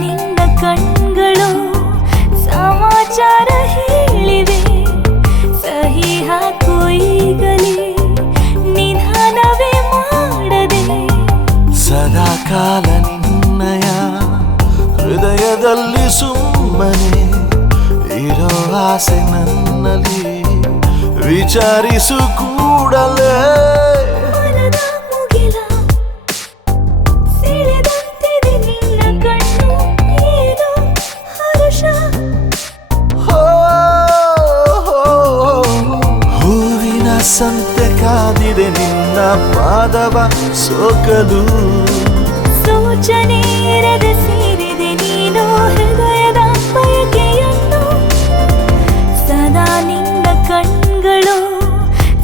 ನಿನ್ನ ಕಣ್ಗಳು ಸಮಾಚಾರ ಹೇಳಿವೆ ಸಹಿ ಹಾಕು ಈಗಲೇ ನಿಧಾನವೇ ಮಾಡದೆ. ಸದಾ ಕಾಲ ನಿನ್ನಯ ಹೃದಯದಲ್ಲಿ ಸುಮ್ಮನೆ ಇರೋ ಆಸೆ ನನ್ನಲ್ಲಿ ವಿಚಾರಿಸು ಕೂಡಲೇ. ಹೂವಿನ ಸಂತೆ ಕಾದಿದೆ ನಿನ್ನ ಪಾದವ ಸೋಕಲು. ಸೂಚನೆ ಇರದೆ ಸೇರಿದೆ ನೀನು ಹೃದಯದ ಬಯಕೆಯನ್ನು. ಸದಾ ನಿನ್ನ ಕಣ್ಗಳು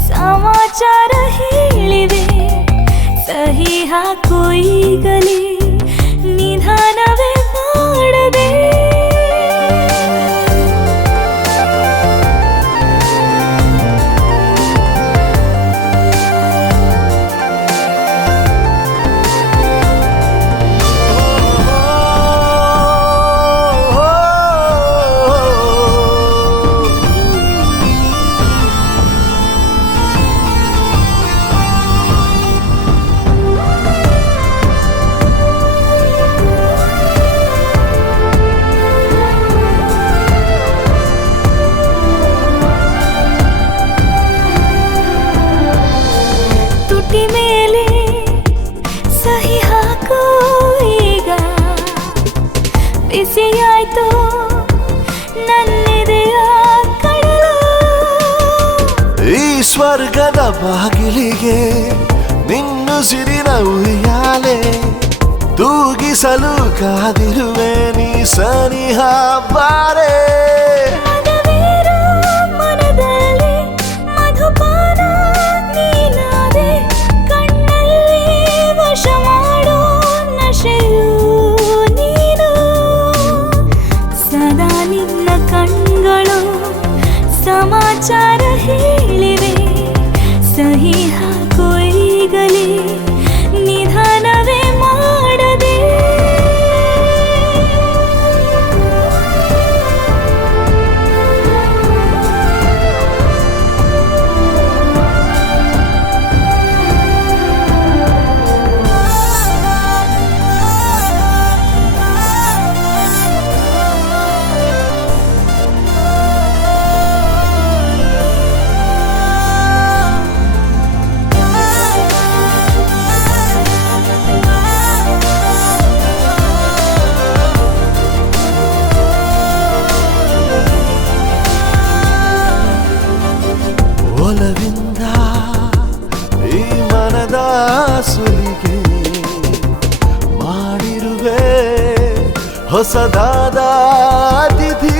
ಸಮಾಚಾರ ಹೇಳಿವೆ. ಸಹಿ ಹಾಕು ಈಗಲೇ. ಸ್ವರ್ಗದ ಬಾಗಿಲಿಗೆ ನಿನ್ನು ಸಿರಿನ ಉಯ್ಯಾಲೆ ತೂಗಿಸಲು ಕಾದಿರುವೆ ನೀ ಸನಿಹ ಬಾರೆ. ಮನವೇರ ಸುಲಿಗೆ ಮಾಡಿರುವೆ ಹೊಸದಾದ ಅತಿಥಿ